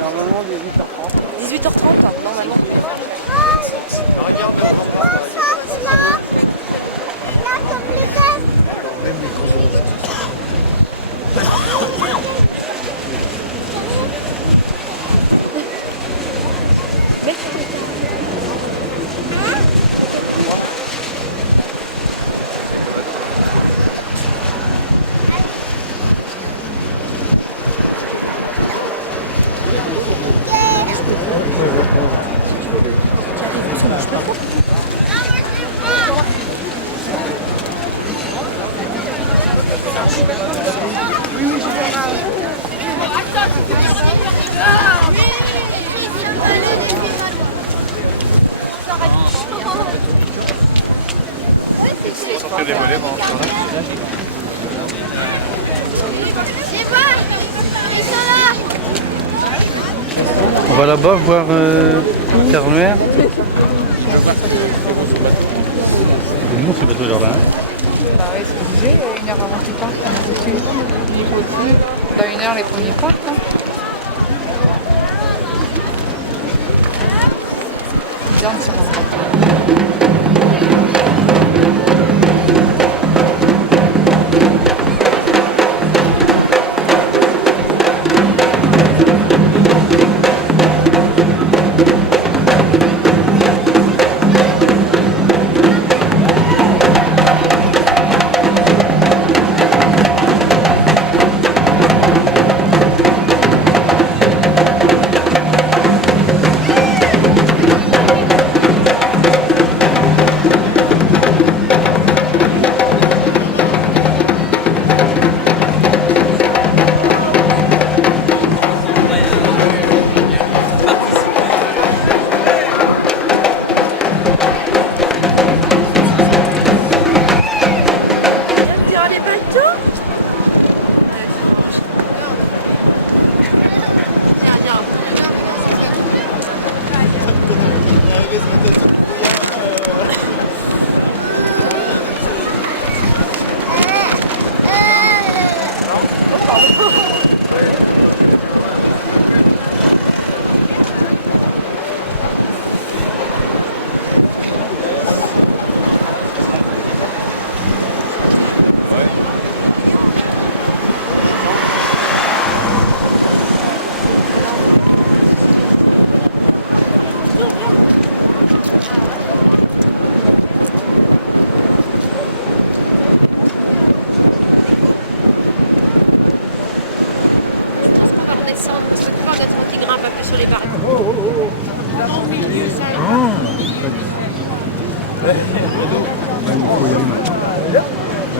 Normalement 18h30. 18h30, normalement. Regarde, on va Là, comme les gars. même les grands. Mais sortir des volets, bon. On va là-bas voir Carnuer. Nous, c'est le bateau jardin. Bah ouais, c'est obligé, 1 heure avant qu'ils partent, on est dessus. Il faut aussi. Dans 1 heure, les premiers partent. Hein. Ils dorment sur un bateau.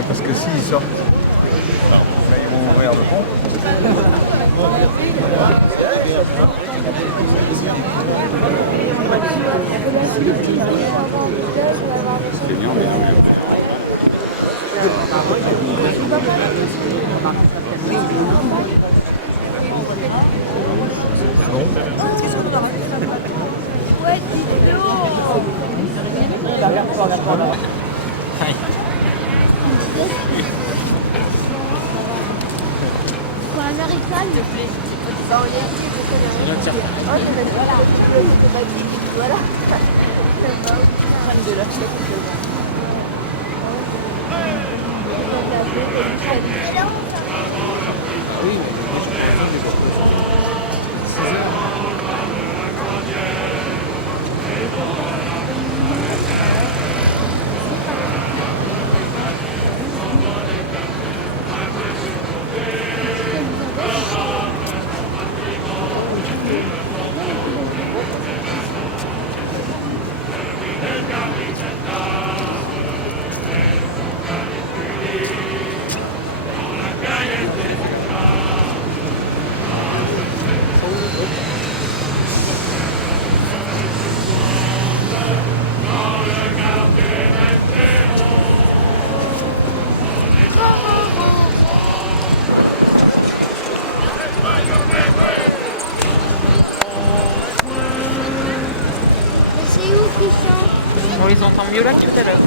Parce que s'ils sortent, là, ils vont ouvrir le pont. Ouais, dis Pour l'américain, le plaît. Bah, on est ici, je connais rien. Oh, je vais voilà. Voilà. De la On les entend mieux là que tout à l'heure.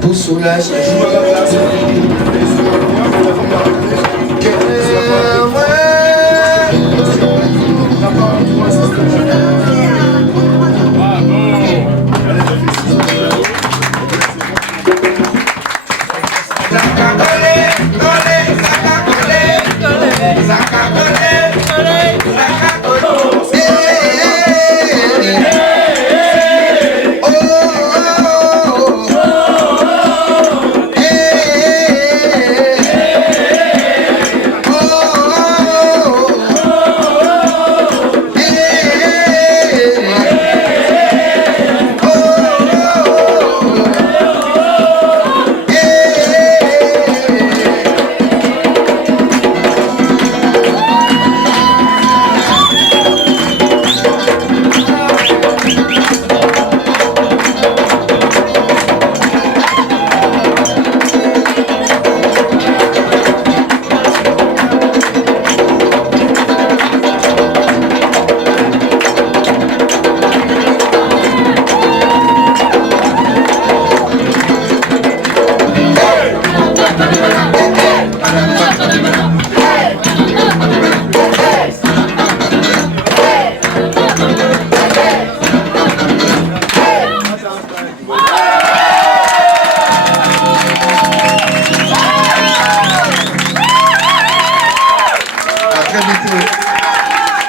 Pour soulager.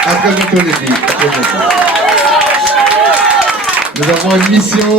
À très bientôt les filles. À très bientôt. Nous avons une mission.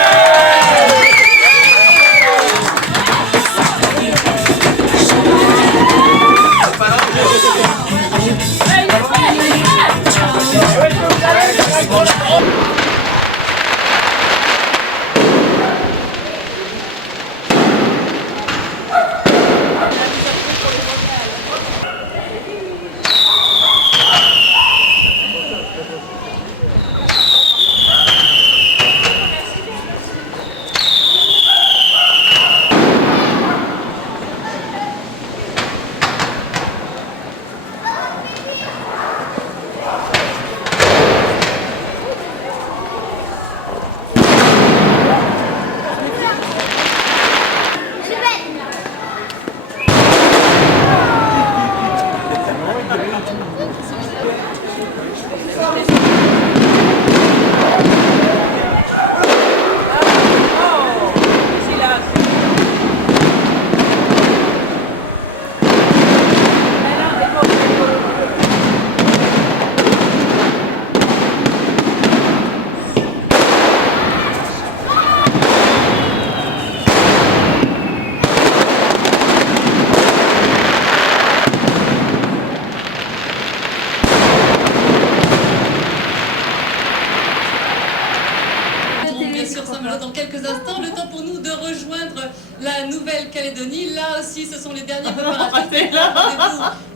Dans quelques instants, le temps pour nous de rejoindre la Nouvelle-Calédonie. Là aussi, ce sont les derniers préparatifs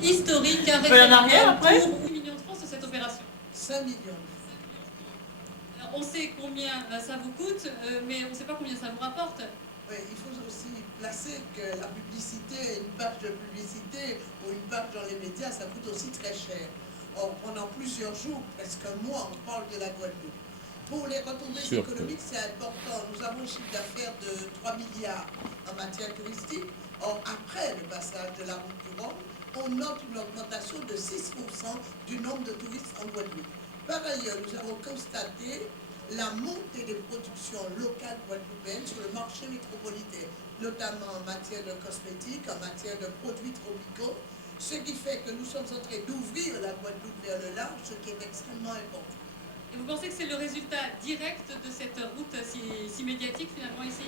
historiques, un référendum pour 8 millions de francs sur cette opération. 5 millions. Alors, on sait combien ça vous coûte, mais on ne sait pas combien ça vous rapporte. Oui, il faut aussi placer que la publicité, une page de publicité ou une page dans les médias, ça coûte aussi très cher. Or, pendant plusieurs jours, presque un mois, on parle de la Guadeloupe. Pour les retombées économiques, c'est important. Nous avons un chiffre d'affaires de 3 milliards en matière touristique. Or, après le passage de la route du Rhum, on note une augmentation de 6% du nombre de touristes en Guadeloupe. Par ailleurs, nous avons constaté la montée des productions locales guadeloupéennes sur le marché métropolitain, notamment en matière de cosmétiques, en matière de produits tropicaux, ce qui fait que nous sommes en train d'ouvrir la Guadeloupe vers le large, ce qui est extrêmement important. Et vous pensez que c'est le résultat direct de cette route si médiatique finalement ici?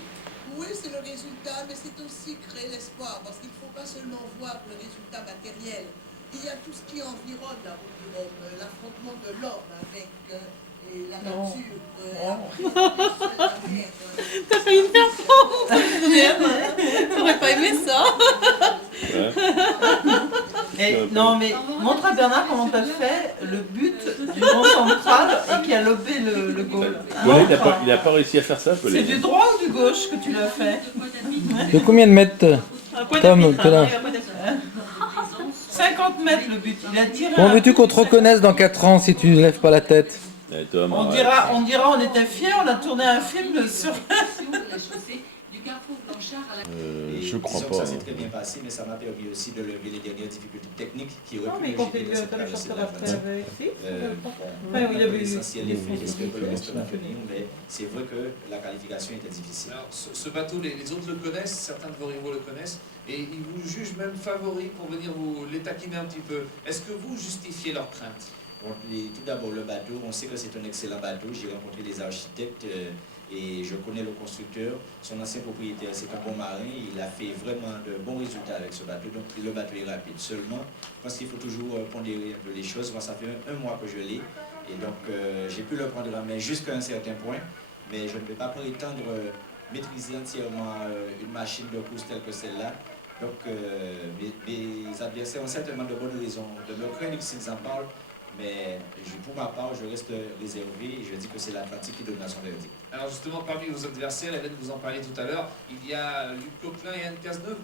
Oui, c'est le résultat, mais c'est aussi créer l'espoir, parce qu'il ne faut pas seulement voir le résultat matériel. Il y a tout ce qui environne la route du Rhum, l'affrontement de l'homme avec la nature. T'as failli me faire prendre. T'aurais pas aimé ça. Et Non, mais montre à Bernard comment tu as fait le but du rond central et qui a lobé le goal. Collet, il n'a pas réussi à faire ça, Collet. C'est du droit ou du gauche que tu l'as fait? De combien de mètres, Tom, Pelin? 50 mètres le but. Il a tiré. Comment veux-tu qu'on te reconnaisse dans 4 ans si tu ne lèves pas la tête? Tom, On dira on était fiers, on a tourné un film sur... je crois disons pas. que ça s'est très bien passé, mais ça m'a permis aussi de lever les dernières difficultés techniques qui auraient Non, pu mais me quand gêner dans cette traversée de l'Atlantique. L'essentiel est fait, j'espère que le reste va venir, mais c'est vrai que la qualification était difficile. Alors, ce bateau, les autres le connaissent, certains de vos rivaux le connaissent, et ils vous jugent même favori pour venir vous les taquiner un petit peu. Est-ce que vous justifiez leurs craintes? Bon, tout d'abord, le bateau, on sait que c'est un excellent bateau. J'ai rencontré des architectes et je connais le constructeur. Son ancien propriétaire, c'est un bon marin. Il a fait vraiment de bons résultats avec ce bateau. Donc, le bateau est rapide. Seulement, je pense qu'il faut toujours pondérer un peu les choses. Moi, ça fait un mois que je l'ai. Et donc, j'ai pu le prendre en main jusqu'à un certain point. Mais je ne vais pas prétendre maîtriser entièrement une machine de course telle que celle-là. Donc, mes adversaires ont certainement de bonnes raisons de me craindre s'ils en parlent. Mais pour ma part, je reste réservé et je dis que c'est l'Atlantique qui donnera son verdict. Alors justement, parmi vos adversaires, Hélène vous en parlait tout à l'heure, il y a Luc Coquelin et Anne Cazeneuve.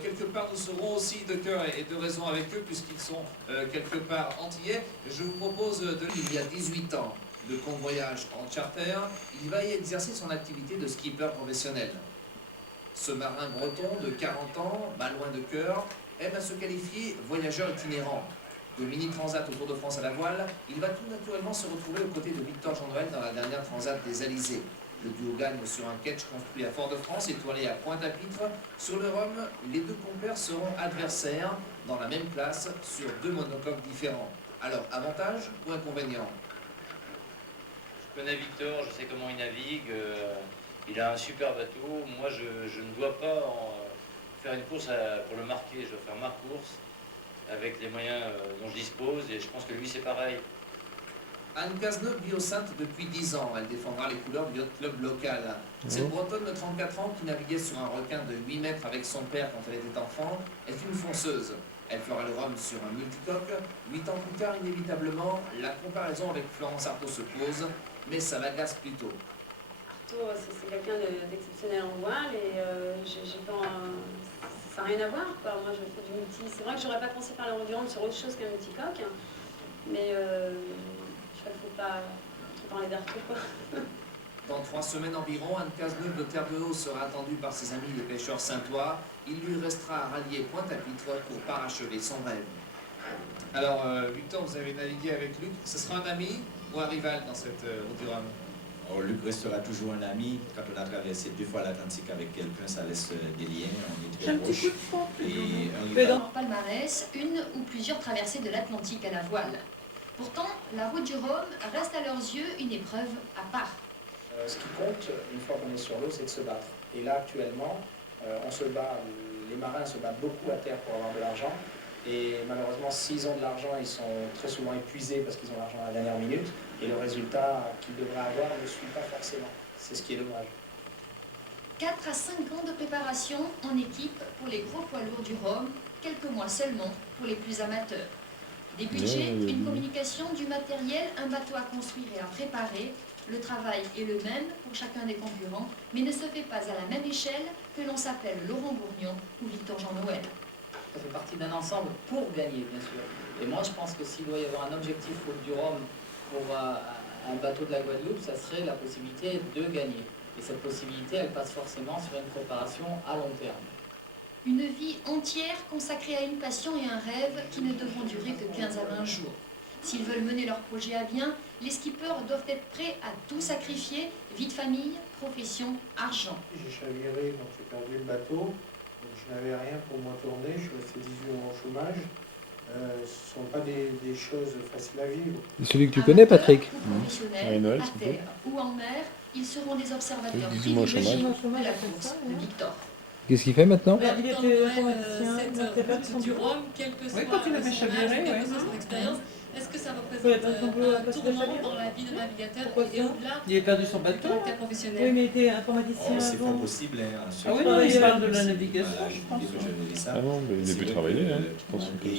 Quelque part, nous serons aussi de cœur et de raison avec eux, puisqu'ils sont quelque part antillais. Je vous propose il y a 18 ans, de convoyage en charter, il va y exercer son activité de skipper professionnel. Ce marin breton de 40 ans, pas loin de cœur, aime à se qualifier voyageur itinérant. De mini-transat au Tour de France à la voile, il va tout naturellement se retrouver aux côtés de Victor Jean-Noël dans la dernière transat des Alizés. Le duo gagne sur un ketch construit à Fort-de-France, étoilé à Pointe-à-Pitre. Sur le Rhum, les deux compères seront adversaires dans la même place sur deux monocoques différents. Alors, avantage ou inconvénient? Je connais Victor, je sais comment il navigue, il a un super bateau. Moi, je ne dois pas faire une course pour le marquer, je dois faire ma course avec les moyens dont je dispose, et je pense que lui c'est pareil. Anne Cazeneuve vit au Saintes depuis 10 ans. Elle défendra les couleurs du yacht club local. Cette Bretonne de 34 ans qui naviguait sur un requin de 8 mètres avec son père quand elle était enfant est une fonceuse. Elle fera le Rhum sur un multicoque. 8 ans plus tard, inévitablement, la comparaison avec Florence Artaud se pose, mais ça l'agace plutôt. Artaud, c'est quelqu'un d'exceptionnel en voile et j'ai pas ça n'a rien à voir, quoi. Moi je fais du multi. C'est vrai que j'aurais pas pensé faire l'endurance sur autre chose qu'un multicoque, mais il ne faut pas trop parler d'Artaud, quoi. Dans 3 semaines environ, Anne Cazeneuve de Terre-de-Haut sera attendue par ses amis les pêcheurs saintois. Il lui restera à rallier Pointe-à-Pitre pour parachever son rêve. Alors, Victor, vous avez navigué avec Luc. Ce sera un ami ou un rival dans cette route du Rhum? Luc restera toujours un ami. Quand on a traversé 2 fois l'Atlantique avec quelqu'un, ça laisse des liens, on est très proches. Et un rival. En palmarès, une ou plusieurs traversées de l'Atlantique à la voile. Pourtant, la route du Rhum reste à leurs yeux une épreuve à part. Ce qui compte, une fois qu'on est sur l'eau, c'est de se battre. Et là, actuellement, on se bat, les marins se battent beaucoup à terre pour avoir de l'argent. Et malheureusement, s'ils ont de l'argent, ils sont très souvent épuisés parce qu'ils ont l'argent à la dernière minute. Et le résultat qu'ils devraient avoir ne suit pas forcément. C'est ce qui est dommage. 4 à 5 ans de préparation en équipe pour les gros poids lourds du Rhum, quelques mois seulement pour les plus amateurs. Des budgets, une communication, du matériel, un bateau à construire et à préparer. Le travail est le même pour chacun des concurrents, mais ne se fait pas à la même échelle que l'on s'appelle Laurent Bourgnon ou Victor Jean-Noël. Ça fait partie d'un ensemble pour gagner, bien sûr. Et moi, je pense que s'il doit y avoir un objectif route du Rhum pour un bateau de la Guadeloupe, ça serait la possibilité de gagner. Et cette possibilité, elle passe forcément sur une préparation à long terme. Une vie entière consacrée à une passion et un rêve qui ne devront durer que 15 à 20 jours. S'ils veulent mener leur projet à bien, les skippers doivent être prêts à tout sacrifier, vie de famille, profession, argent. J'ai chaviré, donc j'ai perdu le bateau. Je n'avais rien pour m'en tourner, je suis resté 18 mois au chômage. Ce ne sont pas des choses faciles à vivre. C'est celui que tu connais, Patrick? Professionnels, à terre ou en mer, ils seront des observateurs privilégiés de la course de Victor. Qu'est-ce qu'il fait maintenant? Il était informaticien du Rhum, quel que soit Oui, quand il avait son âge, Chabéré, quelle que ouais. soit son expérience. Est-ce que ça représente un tournant dans la vie de navigateur et au-delà Il a perdu son bateau. caractère professionnel? Oui, mais il était informaticien C'est pas avant. possible. Hein, Ah oui, non, il parle de la navigation, je pense. Ah non, mais il a pu travailler, hein, je pense. Je n'ai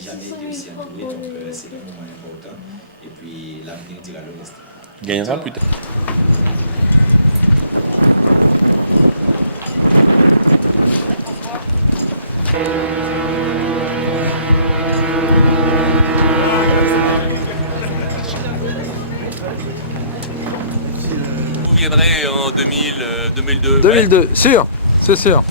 jamais été aussi entouré, donc c'est un moment important. Et puis l'avenir dira le reste. Il gagnera plus tard. Vous viendrez en 2002. 2002, sûr, c'est sûr.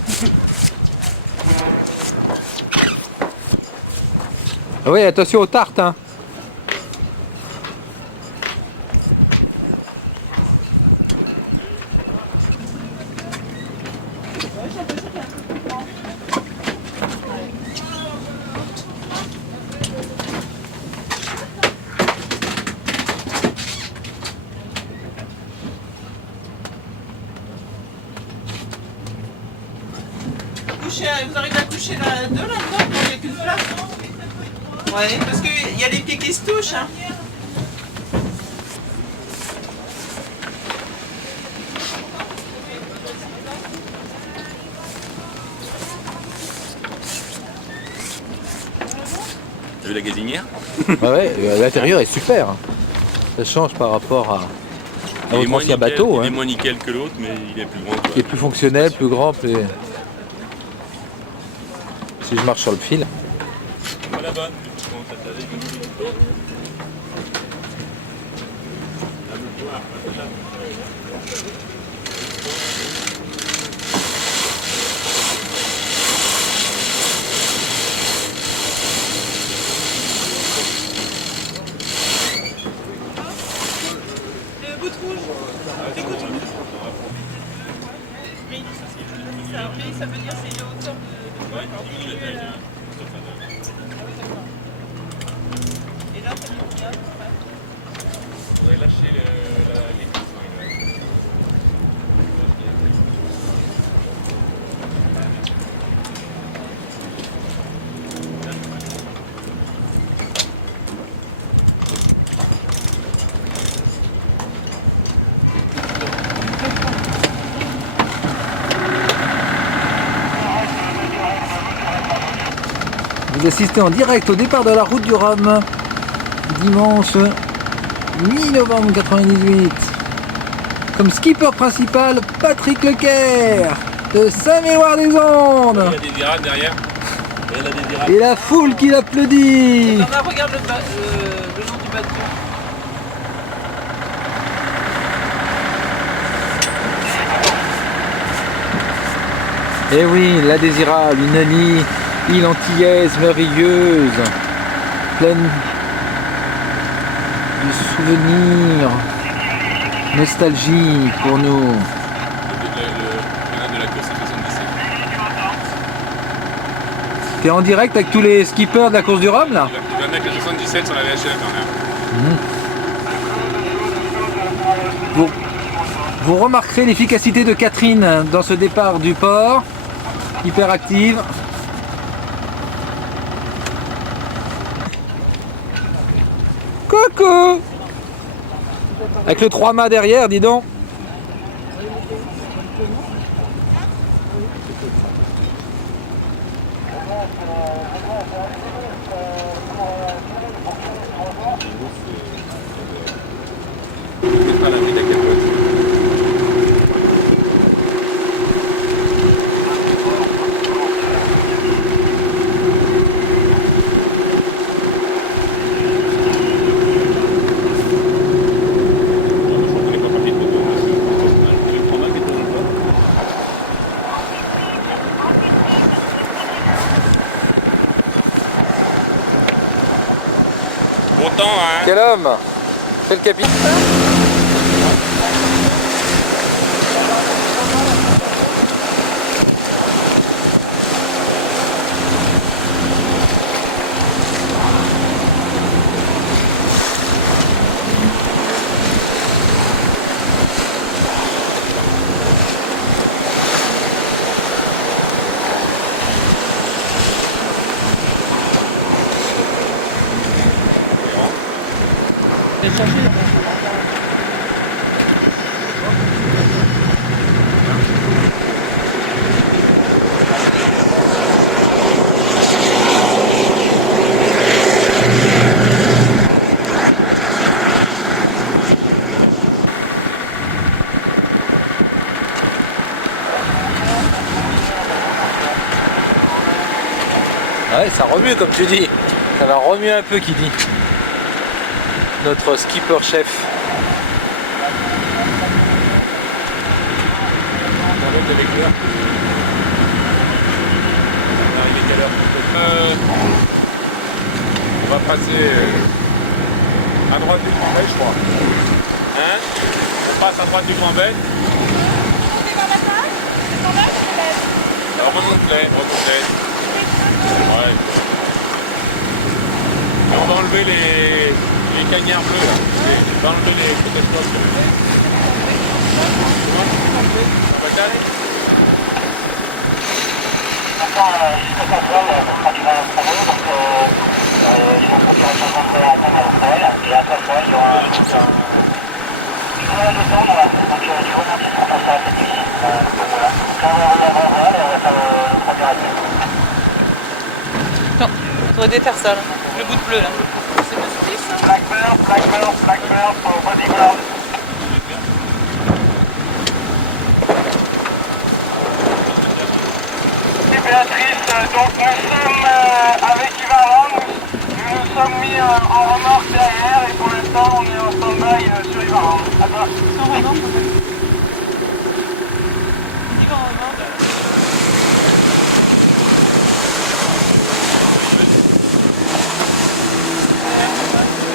Ah oui, attention aux tartes, hein. Vous arrivez à coucher là, deux là-dedans quand il n'y a qu'une place? Ouais, parce qu'il y a les pieds qui se touchent. Hein. T'as vu la gazinière? Ah ouais, l'intérieur est super. Ça change par rapport à votre ancien bateau. Il est moins nickel que l'autre, mais il est plus grand. Il est plus fonctionnel, plus grand, plus... Si je marche sur le fil. Pas la bonne. Le goutte rouge. Les gouttes rouges. Ça veut dire c'est une hauteur de... Et là, ça met bien. On va lâcher les Vous assistez en direct au départ de la route du Rhum, dimanche 8 novembre 98. Comme skipper principal, Patrick Lecaire, de Saint-Méloire-des-Ondes. Il y a des diracs derrière. Il y en a des diracs. Et la foule qui l'applaudit. Regarde le nom du bateau. Et oui, la désirable, une île antillaise merveilleuse, pleine de souvenirs, nostalgie pour nous. Le de la course est 77. T'es en direct avec tous les skippers de la course du Rhum là? Il va mettre le 77 sur la VHF quand même. Vous remarquerez l'efficacité de Catherine dans ce départ du port, hyper active. Coucou! Avec le 3 mâts derrière, dis donc. Pas la vie de la capote. Bon temps, hein. Quel homme? Quel capitaine? peut-être changer. Ouais, ça remue comme tu dis. Ça va remuer un peu qui dit. Notre skipper chef. On va passer à droite du Grand Bel, je crois. Hein? On passe à droite du Grand Bel. Alors remontez. Ouais. Et on va enlever les cagnards bleus là. On va enlever les protecteurs. Non, faudrait défaire ça là. Le bout de bleu là. C'est positif ça? Blackbird pour bodyguard. Béatrice, donc nous sommes avec Ivaran, nous sommes mis en remorque derrière et pour l'instant on est en stand-by sur Ivaran. À toi. Sans remorque en fait. Il va en remorque.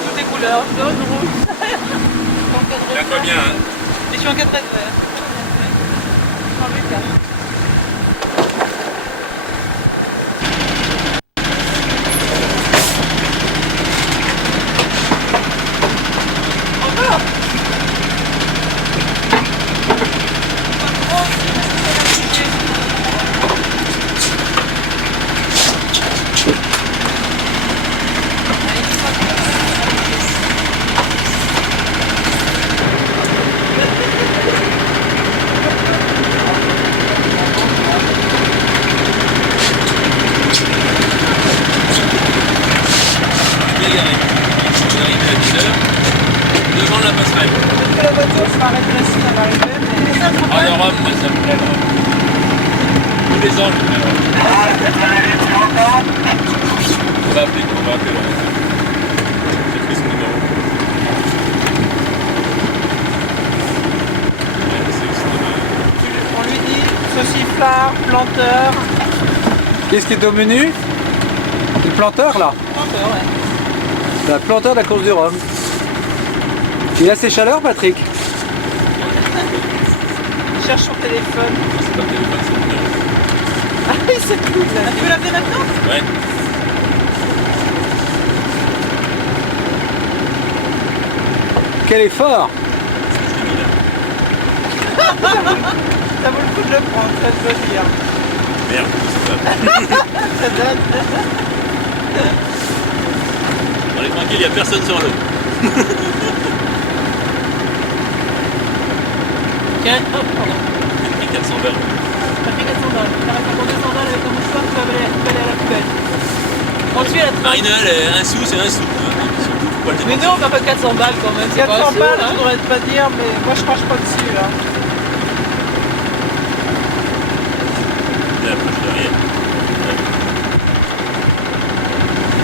Toutes les couleurs, jaune, rouge. Il y a combien hein? Et je suis en 4 vert. En Lucas. Devant la passerelle. Peut-être que la voiture se m'arrête ici à l'arrivée, mais... En Europe, moi ça me plaît. Tous les ans, je me plaît. On va appeler Laurent. C'est pris son numéro. On lui dit sauciflard, planteur. Qu'est-ce qui est au menu? Le planteur là? Planteur, ouais. La planteur de la course du Rhum. Il a ses chaleurs, Patrick? Il cherche son téléphone. C'est pas le téléphone, c'est le numéro. Ah oui, c'est tout là. Tu veux l'appeler maintenant? Ouais. Quel effort! Ça vaut le coup de le prendre, ça te veut dire. Merde, c'est ça. Ça date. On est tranquille, il n'y a personne sur l'eau. Tiens, hop, pardon. J'ai pris 400 balles. T'as pris 400 balles. T'as réussi à prendre 200 balles avec un mouchoir, tu vas aller à la poubelle. Ensuite, la Marinelle, un sou, c'est un sou. Mais non, on n'a pas 400 balles quand même. 400 balles, je devrais pas dire, mais moi je marche pas dessus là. Et après, je dis rien.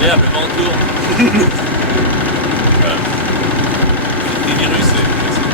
Merde, le vent tourne. Voilà. Les virus, c'est facile.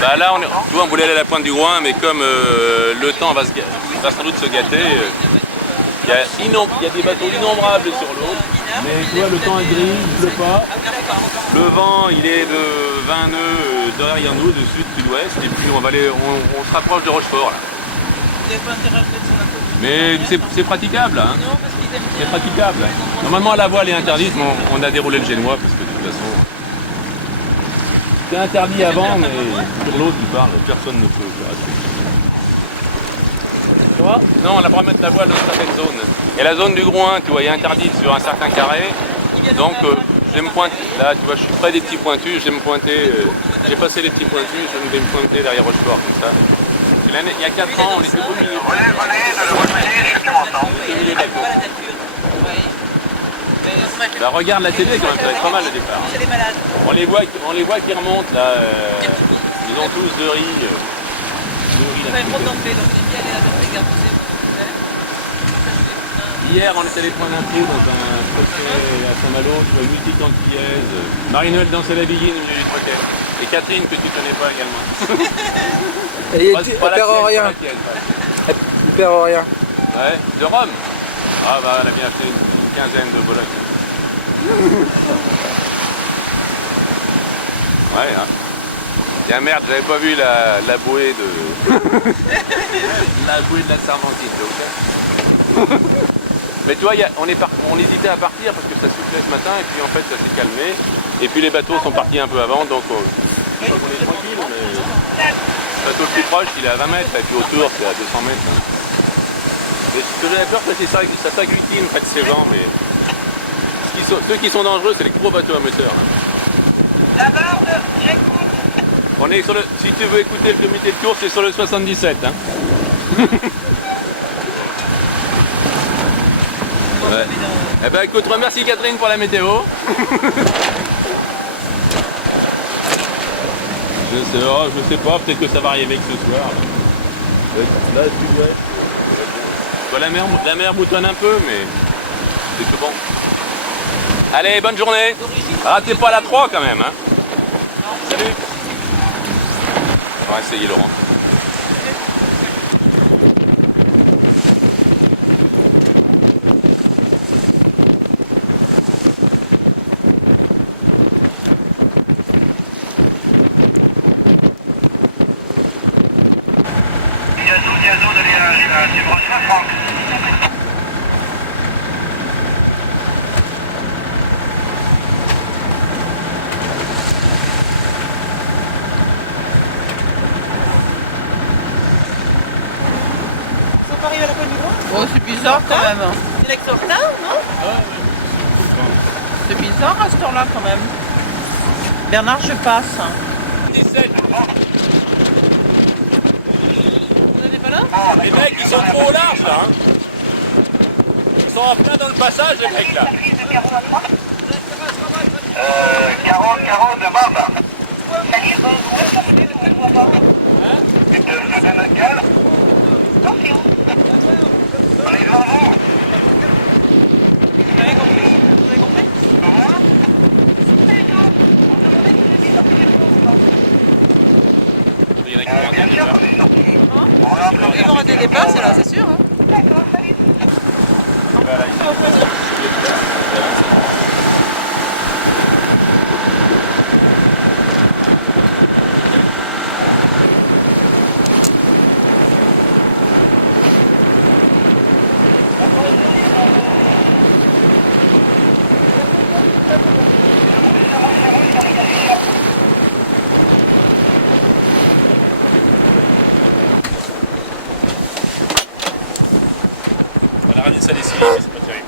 Bah là, tu vois, on voulait aller à la pointe du Groin, mais comme le temps va sans doute se gâter, il y a des bateaux innombrables sur l'eau. Mais tu vois, le temps est gris, il ne pleut pas. Le vent, il est de 20 nœuds derrière nous, de sud sud-ouest et puis on se rapproche de Rochefort là. Vous n'avez pas intérêt à le mettre sur la côte? Mais c'est praticable là. Hein. Non, parce qu'ils aiment bien. C'est praticable. Normalement la voile est interdite, mais on a déroulé le génois parce que de toute façon. C'était interdit avant, mais sur l'eau tu parles, personne ne peut faire respecter. Tu vois? Non, on a pas mettre la voile dans certaines zones. Et la zone du groin, tu vois, est interdite sur un certain carré. Donc je vais me pointer, là tu vois, je suis près des petits pointus, je vais me pointer, j'ai passé les petits pointus, je vais me pointer derrière Rochefort comme ça. Il y a 4 ans, on était au milieu. Bah, regarde la télé quand même, ça va être pas mal le départ. On les voit qui remontent là, ils ont tous de riz. Hier, on est allé prendre un trou dans un troquet à Saint-Malo, sur une multitude antillaise. Marie-Noël dansait la biguine au milieu du troquet. Et Catherine, que tu connais pas également. Et elle perd rien. Il perd rien. Ouais, de Rome. Ah bah, elle a bien acheté une quinzaine de Bologne. Ouais, hein. Tiens, merde, j'avais pas vu la bouée de... la bouée de la Serpentine, ok. Mais tu vois, on hésitait à partir parce que ça soufflait ce matin et puis en fait ça s'est calmé. Et puis les bateaux sont partis un peu avant, donc on est tranquille. Mais... Le bateau le plus proche, il est à 20 mètres, et puis autour, c'est à 200 mètres. Hein. Mais ce que j'avais peur, c'est que ça s'agglutine en fait ces gens, mais ceux qui sont dangereux, c'est les gros bateaux à moteur. La barbe, j'écoute. On est sur le... Si tu veux écouter le comité de course, c'est sur le 77. Hein. Ouais. Eh ben écoute, remercie Catherine pour la météo. Je sais pas, peut-être que ça va arriver que ce soir. Là, sud-ouest. La mer boutonne un peu, mais c'est tout bon. Allez, bonne journée. Ratez pas la 3 quand même. Hein. Salut. On va essayer Laurent. Diazo de Liège, c'est François Franck. Ils sont pas arrivés à la pointe du Groin? Oh, c'est bizarre quand même. C'est l'ex-retard, non? C'est bizarre à cette heure-là quand même. Bernard, je passe. 17. Les mecs ils sont trop au large là, hein. Ils sont en plein dans le passage les mecs là. 40 de Baba. Salut, où est-ce que je ne vois pas? C'est de notre gueule? Non, c'est où? On est devant vous. Vous avez compris? Il y en a qui vont rater le départ. Ils vont rater le départ, c'est là, c'est sûr. Hein. D'accord, salut. On a ramené ça d'ici, mais c'est pas terrible.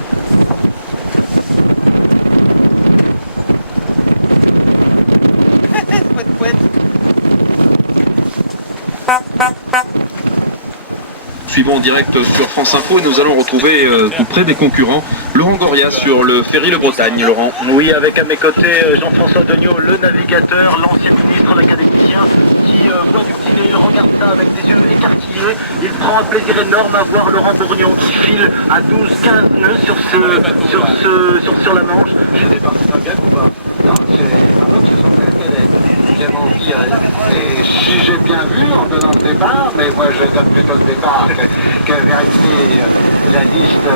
Suivons en direct sur France Info et nous allons retrouver tout près des concurrents Laurent Goria sur le ferry Le Bretagne. Laurent. Oui, avec à mes côtés Jean-François Degnaud, le navigateur, l'ancien ministre, l'académicien, qui voit du petit nez, il regarde ça avec des yeux écarquillés. Il prend un plaisir énorme à voir Laurent Bourgnon qui file à 12-15 nœuds sur la Manche. Je sais pas, c'est un gag ou pas? Non, c'est un autre, ce sont un cadet. Et si j'ai bien vu en donnant le départ, mais moi je donne plutôt le départ que vérifier la liste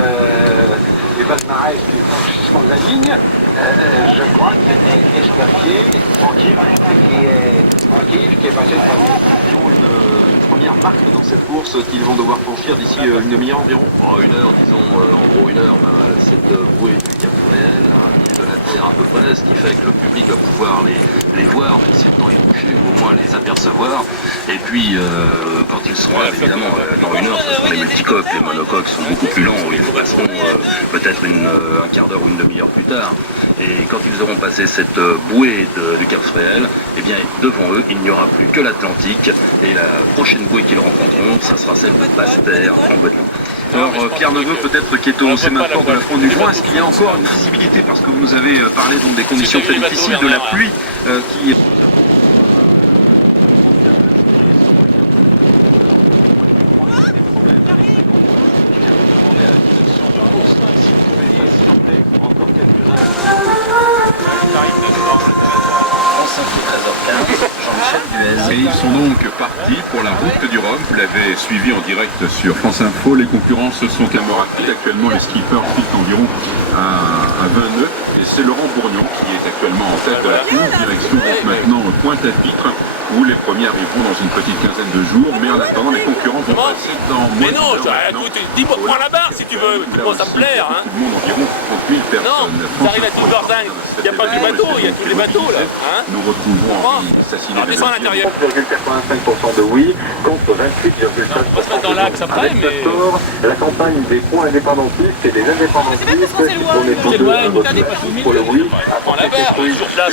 du palmarès du franchissement de la ligne, Je crois que c'était Escoffier, qui est passé de premier. Ils ont une première marque dans cette course qu'ils vont devoir franchir d'ici une demi-heure environ. Oh, une heure, disons, en gros une heure, cette bouée du Cap Fréhel, à 1 mille de la Terre à peu près, ce qui fait que le public va pouvoir les voir, même si le temps est bouché, ou au moins les apercevoir. Et puis, quand ils seront là, évidemment, dans une heure, ce seront les multicoques. Les monocoques sont beaucoup plus lents, ils passeront peut-être un quart d'heure ou une demi-heure plus tard. Et quand ils auront passé cette bouée du Cap Fréhel, eh bien, devant eux, il n'y aura plus que l'Atlantique. Et la prochaine bouée qu'ils rencontreront, ça sera celle de Basse-Terre en Guadeloupe. Alors, Pierre Neveu, peut-être qui est au sémaphore de la Pointe du Joint, est-ce qu'il y a encore une visibilité, parce que vous nous avez parlé donc des conditions très difficiles, de la pluie qui... Et ils sont donc partis pour la route du Rhum. Vous l'avez suivi en direct sur France Info. Les concurrents se sont calmement rapides. Actuellement, les skippers filent environ à 20 nœuds. Et c'est Laurent Bourgnon qui est actuellement en tête de la course. Direction donc maintenant Pointe-à-Pitre, où les premiers arriveront dans une petite quinzaine de jours. Mais en attendant, les concurrents vont passer dans moins de écoute, dis-moi, prends la barre si tu veux. Moi, ça me plaît. Hein. Tout le monde, environ 30 000 personnes. Non, ça arrive à toute Dordogne. Il n'y a pas que du bateau, il y a tous les bateaux là. Hein. Nous retrouverons Henri Sassinet. Descends à l'intérieur. 85% de oui, contre 28,5% dans l'axe après, mais... La campagne des points indépendantistes et des indépendantistes on est tous deux pour le oui. Prends la barre, sur place.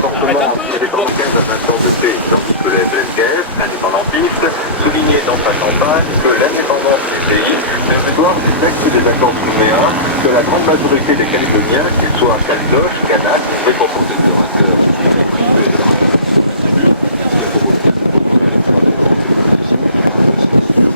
Fortement indépendantiste à 20 ans de paix, tandis que le FLNKS, indépendantiste, soulignait dans sa campagne que l'indépendance du pays devait voir du texte des accords Nouméa, que la grande majorité des Calédoniens, qu'ils soient Caledoche, Kanak, pouvaient composer de vainqueurs qui étaient privés de leur tribut, ce qui a provoqué un nouveau conflit sur les ventes et les conditions de censure.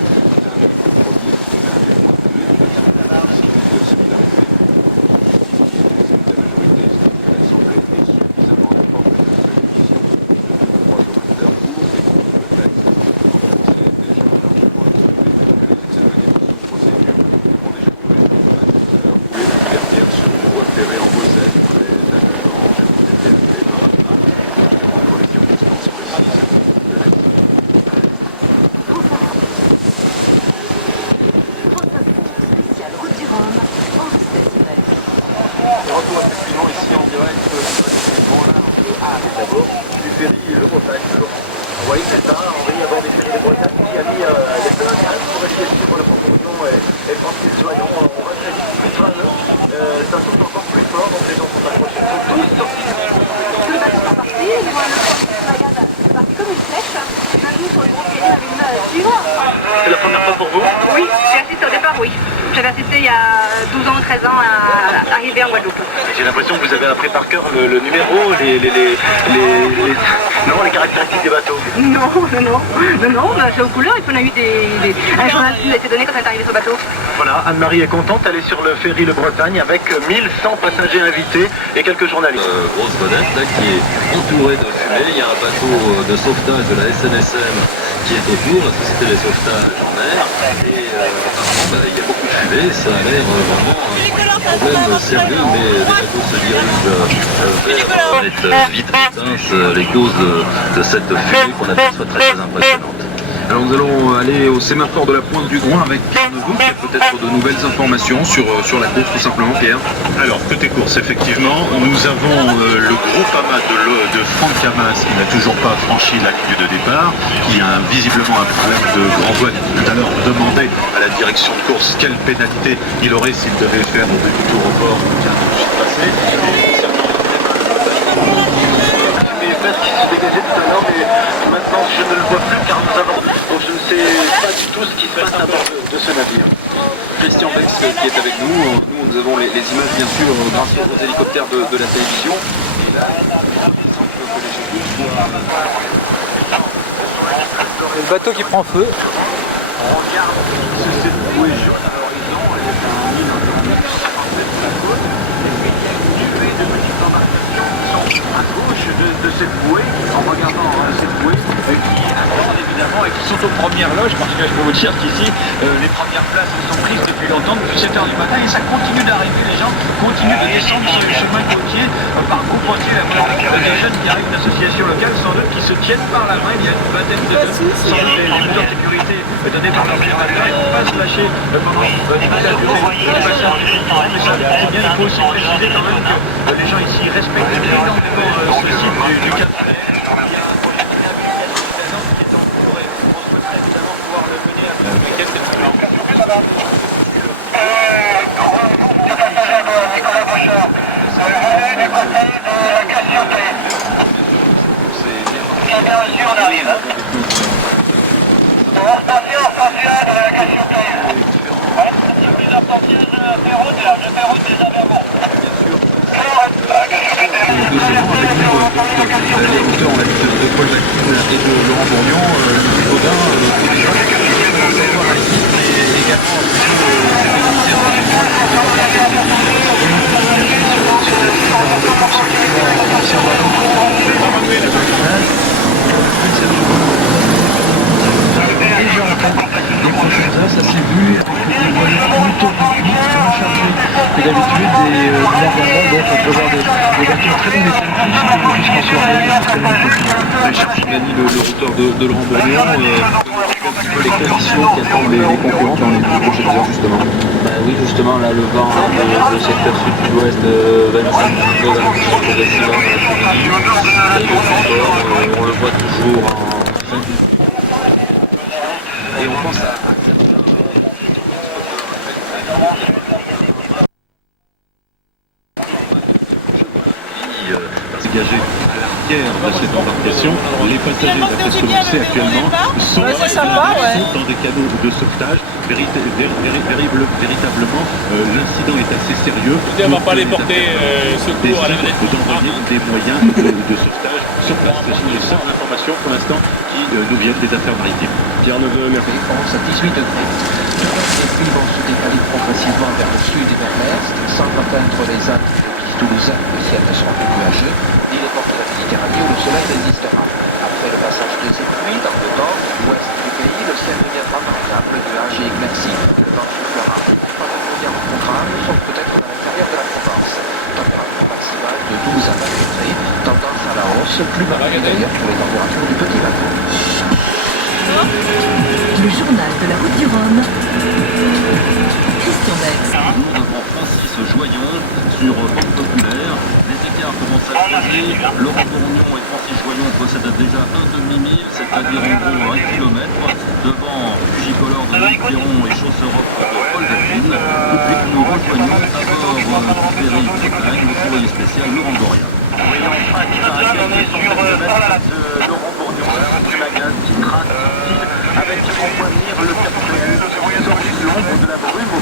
C'est la première fois pour vous? Oui, j'ai assisté au départ, oui. J'avais assisté il y a 12 ans, 13 ans à arriver en Guadeloupe. J'ai l'impression que vous avez appris par cœur le numéro, les caractéristiques des bateaux. Non, c'est aux couleurs. Et puis on a eu un journal qui nous a été donné quand on est arrivé sur le bateau. Voilà, Anne-Marie est contente, elle est sur le ferry Le Bretagne avec 1100 passagers invités et quelques journalistes. Grosse vedette là, qui est entourée de fumée. Il y a un bateau de sauvetage de la SNSM qui est autour, la société des sauvetages en mer. Et il y a beaucoup de fumée, ça a l'air vraiment un problème sérieux, mais les bateaux se dirigent vers les vite éteintes, les causes de cette fumée qu'on aperçoit très impressionnante. Alors nous allons aller au sémaphore de la Pointe du Joint avec Pierre Neveu qui a peut-être de nouvelles informations sur la course tout simplement, Pierre. Alors côté course, effectivement, nous avons le Groupama de Franck Hamas qui n'a toujours pas franchi la ligne de départ, qui a visiblement un problème de grand voile. Tout à l'heure, on demandait à la direction de course quelle pénalité il aurait s'il devait faire le demi-tour au port, qui vient tout de suite passer. Qui s'est dégagé tout à l'heure, mais maintenant je ne le vois plus car nous avons... Donc je ne sais pas du tout ce qui se passe à bord de ce navire. Christian Bex qui est avec nous. Nous avons les images bien sûr grâce aux hélicoptères de la télévision. Et là, le bateau qui prend feu. On regarde cette bouée jaune à l'horizon, elle est à 1000 de la côte. Et puis il y a une nuée de petites embarcations qui sont à gauche de cette bouée, en regardant cette bouée, qui attendent évidemment évidemment, et qui sont aux premières loges, parce que je peux vous dire qu'ici, les premières places sont prises depuis longtemps, depuis 7 h du matin, et ça continue d'arriver, les gens continuent de descendre sur le chemin côtier, par groupe entier, des jeunes qui arrivent d'associations locales, sans doute, qui se tiennent par la main, il y a une vingtaine de jeunes, sans doute les mesures de sécurité données par l'observateur, ils ne vont pas se lâcher pendant toute la durée, de passer en définitive, mais ça, c'est bien, il faut aussi préciser quand même que les gens ici respectent énormément ce site du Cap Fréhel. Il y a un projet qui est en cours et on souhaiterait évidemment pouvoir le mener à terme. Mais qu'est-ce que tu fais? Nicolas Bouchard, venu du côté de la Cassiopée. Bien reçu, on arrive. On va repasser en station de la Cassiopée. Ouais, il y a plusieurs sentiers, je fais route là, je fais route des Avergons. Les écouteurs, on a dit de Paul Jacquine et de Laurent Bourgnon, Louis Baudin, mais également déjà en fait, les prochaines heures, ça s'est vu avec des moyens plutôt techniques, moins chargés que d'habitude, et normalement, donc on peut voir des voitures très bien établies, puisqu'en soirée, c'est Charles Gani, le routeur de Laurent Bourgnon, un petit peu les conditions qu'attendent les concurrents dans les prochaines heures, justement. Oui, justement, là, le vent de secteur sud-ouest, 25 progressivement, et le transport, on le voit toujours en... Et on pense à... Engagés à l'arrière de cette embarcation, les passagers, d'après ce que l'on sait actuellement, sont dans des canaux de sauvetage. Véritablement, l'incident est assez sérieux. On ne va pas les porter secours à la vedette. D'envoyer des moyens de sauvetage sur place. Ce sont les seules informations pour l'instant qui nous viennent des affaires maritimes. Pierre Neveu, merci. France à 18 degrés. Les pluies vont se décaler progressivement vers le sud et vers l'est, sans atteindre les Alpes et Toulouse. Le ciel ne sera plus nuageux, ni les portes de la Méditerranée où le soleil résistera. Après le passage des pluies dans le nord et l'ouest du pays, le ciel deviendra variable, nuages et éclairci. Le vent soufflera. Pas de frontières au programme, sauf peut-être à l'intérieur de la Provence. Température maximale de 12 à 20 degrés, tendance à la hausse, plus marquée d'ailleurs pour les températures du petit bateau. Le journal de la route du Rhum. Christian Bex. Devant Francis Joyon sur Porte Populaire. Les écarts commencent à creuser. Laurent Bourgnon et Francis Joyon possèdent déjà un demi-mille, c'est-à-dire en gros 1 kilomètre. Devant Fujicolor de Perron et Chausse-Europe de Paul Jacquine. Tout de suite, nous rejoignons à bord du ferry Bretagne, le courrier spécial Laurent Doria. Oui, enfin, qui va donner sur de Laurent Bourgnon, du Magan, qui trace style, avec pour venir le Cap Fréhel, sorti de l'ombre de la brume au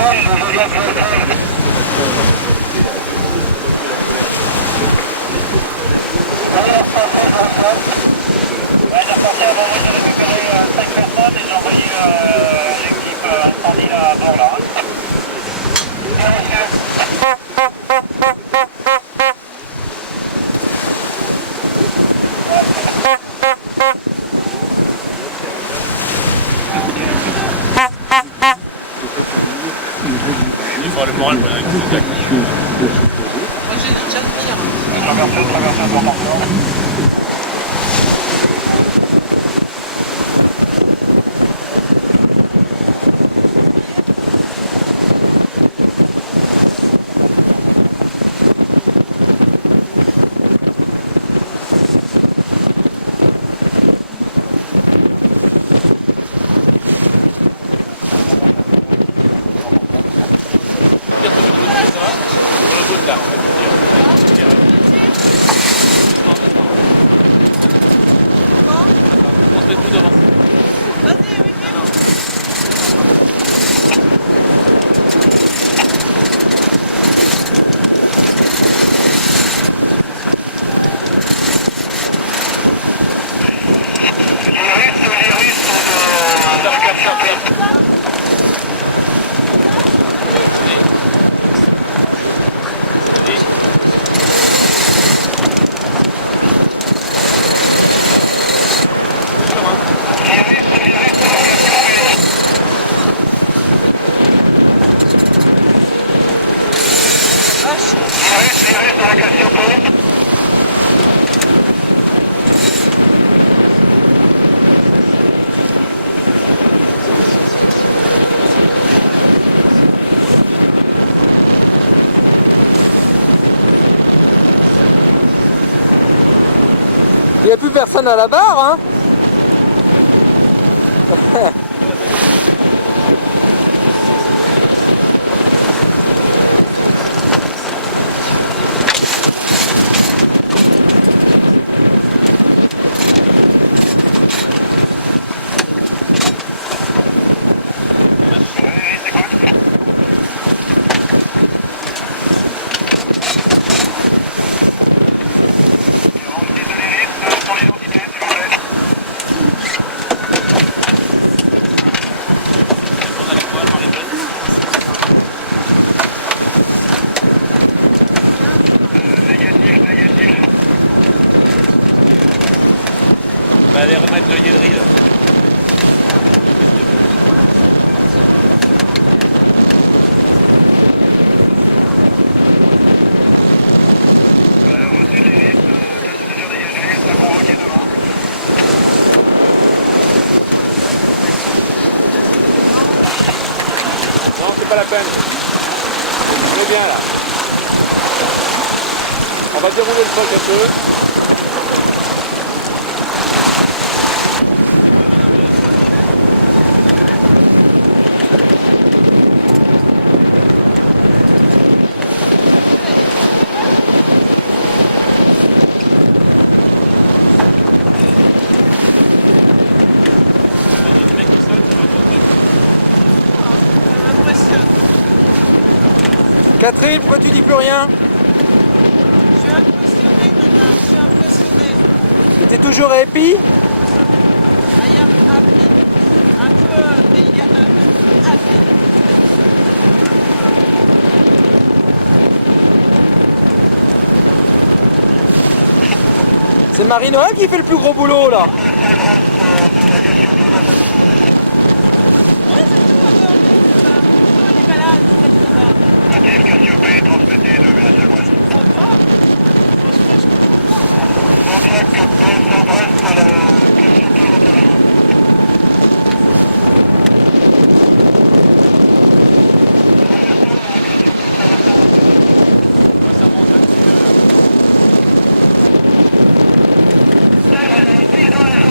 Ouais, j'ai reporté avant moi, j'ai récupéré 5 personnes et j'ai envoyé l'équipe incendie là à bord là. Bien, Il faut le moral pour les actions. Moi j'ai déjà de venir. Traversez, Il n'y a plus personne à la barre, hein. On va aller remettre le yédri là. Non, c'est pas la peine. On est bien là. On va dérouler le truc un peu. Catherine, pourquoi tu dis plus rien? Je suis impressionné, Nana, je suis impressionné. T'es toujours happy? I am happy. Un peu, mais il y a un happy. C'est Marie-Noël qui fait le plus gros boulot là. Dans la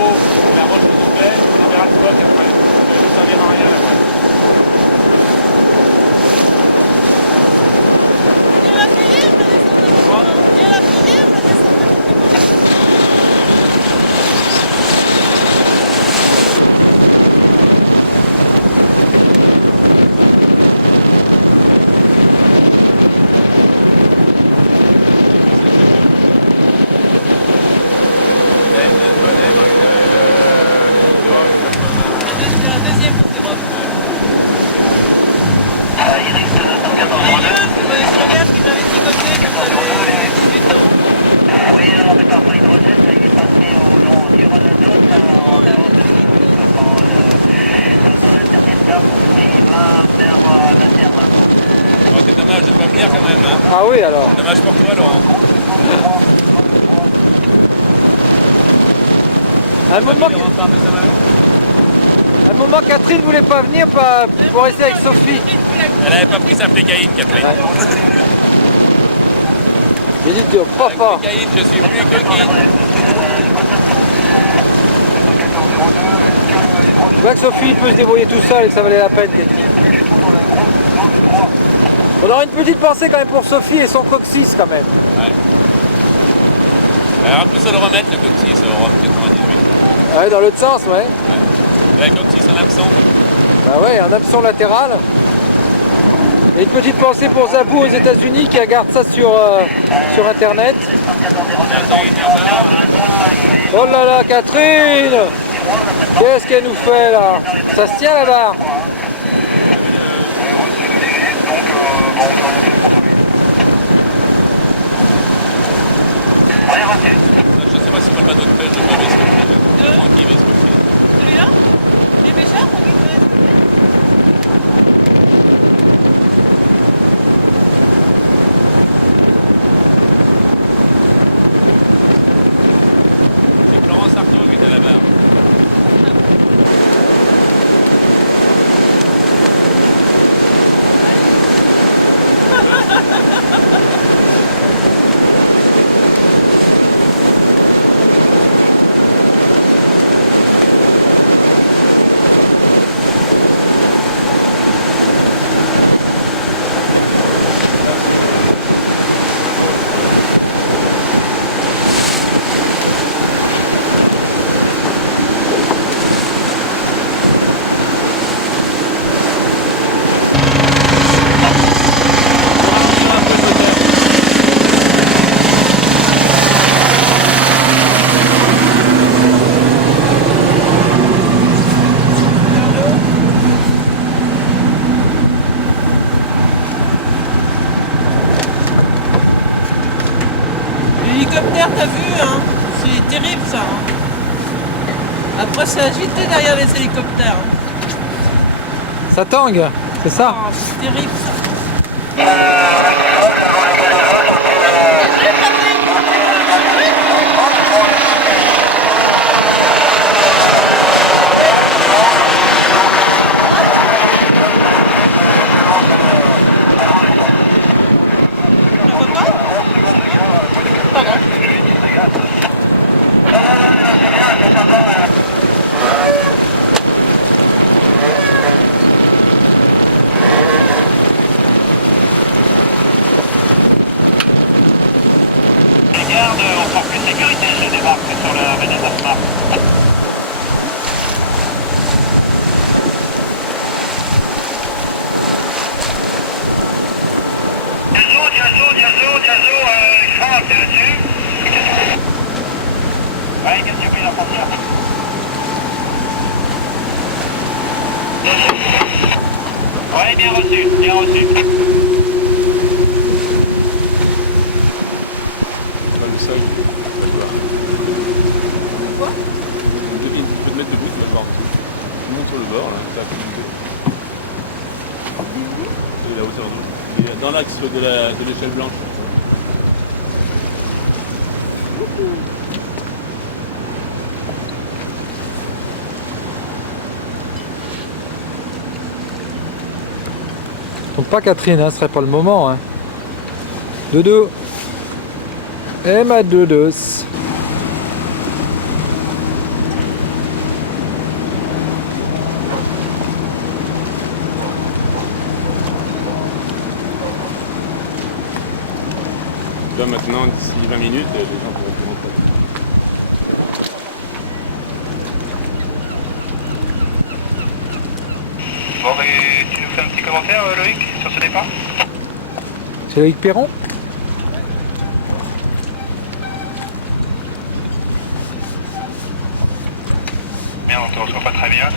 l'eau, et la roche se plaît, on verra le bloc après. Ça ne servira à rien là-bas. Il y a la filière, le descendre. Il y a la filière, le descendre. C'est dommage de ne pas venir quand même. Hein. Ah oui alors. Dommage pour toi Laurent. À un moment, Catherine voulait pas venir pour rester avec Sophie. Elle n'avait pas pris sa flécaïne, Catherine. Ouais. J'ai dit de papa. Avec flécaïne, je suis plus que qui. Je vois que Sophie peut se débrouiller tout seul et que ça valait la peine, Catherine. On aura une petite pensée quand même pour Sophie et son coccyx quand même. Ouais. Alors, un peu ça le remettre le coccyx au Rome 98. Ouais, dans l'autre sens, ouais. Avec coccyx en absent. Bah ouais, un absent latéral. Et une petite pensée pour Zabou aux États-Unis qui regarde ça sur internet. Oh là là, Catherine! Qu'est-ce qu'elle nous fait là? Ça se tient là-bas? Je sais pas si c'est pas le bateau de pêche de Bob Escoffier. Tranquille, Escoffier. Celui-là? Les pêcheurs, tranquille. C'est Florence Artaud qui était là-bas. L'hélicoptère, t'as vu, hein? C'est terrible ça. Hein? Après, c'est agité derrière les hélicoptères. Hein? Ça tangue, c'est ça? Oh, c'est terrible ça. Pour plus de sécurité, je débarque sur la Veneta Smart. Diazo, je crois c'est dessus. Ouais, qu'est-ce que tu veux la frontière? Ouais, bien reçu, bien reçu. Le sol, tu vas voir. Quoi? Tu peux te mettre debout, tu vas voir. Tu montes sur le bord, là, tu as de la hauteur d'eau. Et dans l'axe de l'échelle blanche. Donc pas Catherine, hein, ce serait pas le moment. Hein. Doudou. Et ma doudos. vois, maintenant, d'ici 20 minutes, les gens pourront plus rentrer. Bon, et tu nous fais un petit commentaire, Loïc, sur ce départ? C'est Loïc Perron? Bien, on ne te reçoit pas très bien.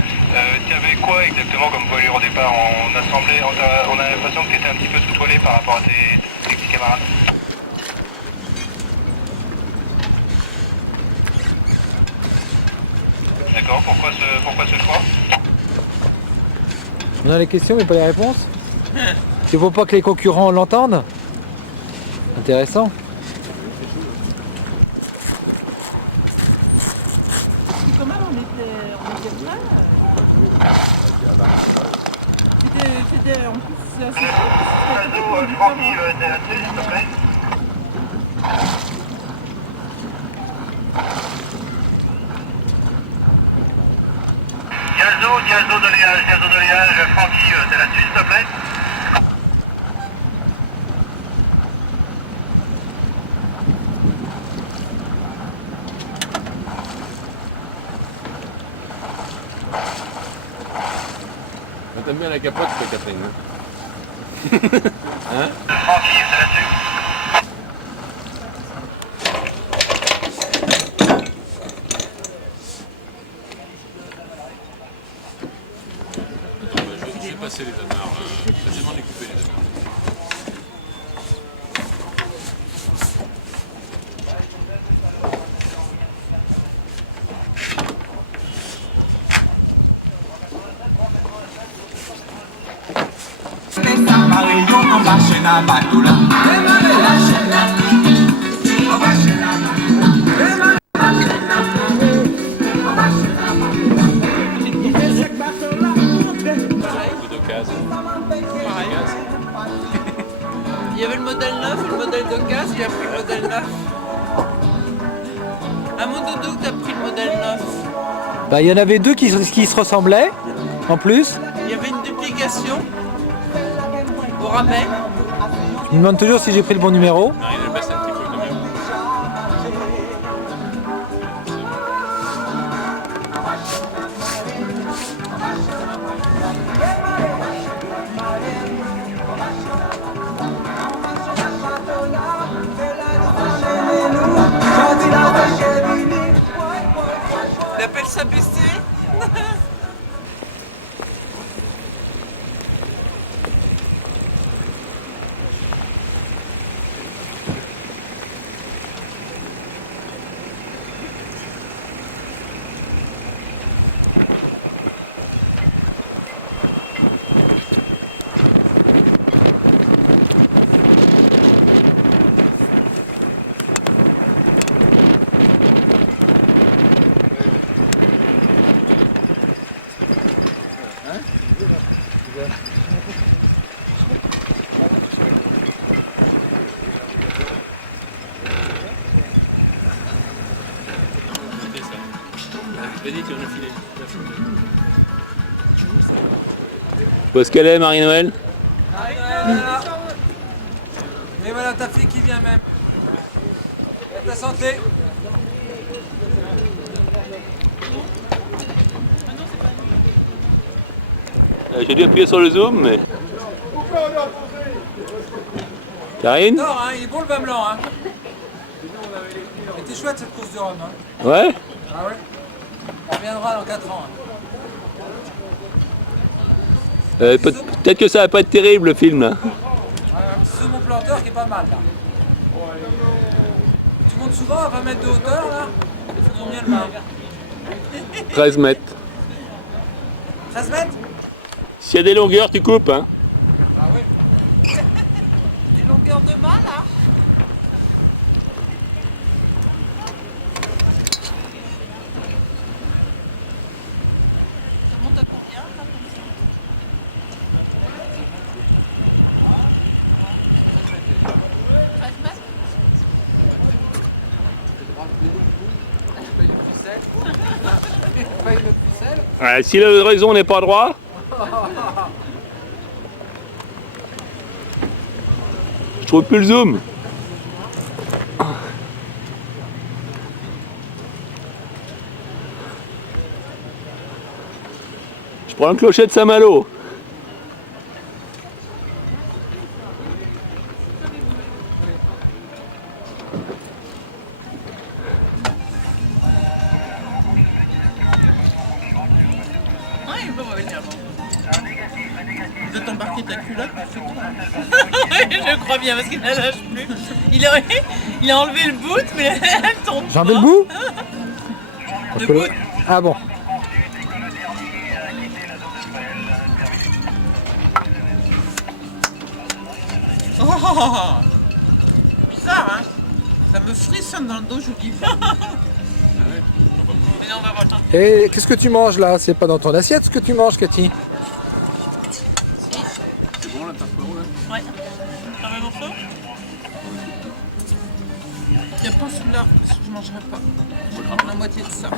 Tu avais quoi exactement comme voilure au départ? On a l'impression que tu étais un petit peu sous-toilé par rapport à tes petits camarades. D'accord, pourquoi ce choix? On a les questions mais pas les réponses. C'est pour pas que les concurrents l'entendent. Intéressant. Quand même, on était prêts. C'était en plus c'est assez Diazo d'Oléage, Francky, t'es là-dessus s'il te plaît? T'aimes bien la capote, toi, Catherine, hein? Hein? Francky, c'est là-dessus. Je vais passer les damars. Je vais m'en occuper les damars. Il y avait le modèle 9 et le modèle d'occasion, il a pris le modèle 9. À mon doudou, t'as pris le modèle 9. Bah, il y en avait deux qui se ressemblaient, en plus. Il y avait une duplication au rabais. Je me demande toujours si j'ai pris le bon numéro. Non, il baisse un petit peu quand même. Il appelle ça baisser. Vas-y, tu vas nous filer. Où est-ce qu'elle est, Marie-Noël? Et voilà ta fille qui vient même. À ta santé. J'ai dû appuyer sur le zoom, mais... Karine? Non, hein, il est bon le vin blanc. Hein. C'était chouette cette course de Rome. Hein. Ouais? Ah ouais. On reviendra dans 4 ans. Hein. Peut-être que ça va pas être terrible le film là. Ouais, un petit saumon planteur qui est pas mal là. Tu montes souvent à 20 mètres de hauteur là? C'est combien le vin? 13 mètres. 13 mètres? S'il y a des longueurs, tu coupes, hein? Ah oui. Des longueurs de main là. Ça monte à combien là, comme ça? 13 mètres. Ouais, si l'horizon n'est pas droit. Je trouve plus le zoom. Je prends le clocher de Saint-Malo. Ah, il peut revenir. De t'embarquer ta culotte, je crois bien, parce qu'il ne la lâche plus. Il a enlevé le bout, mais elle tombe. J'ai enlevé le bout. Le bout. Ah bon. Oh, bizarre, hein. Ça me frissonne dans le dos, je vous dis. Mais non, on va voir. Et qu'est-ce que tu manges là? C'est pas dans ton assiette ce que tu manges, Cathy? C'est bon là, t'as pas là? Ouais. T'as un morceau? Il n'y a pas celui-là, parce que je ne mangerai pas. Je vais prendre la moitié de ça.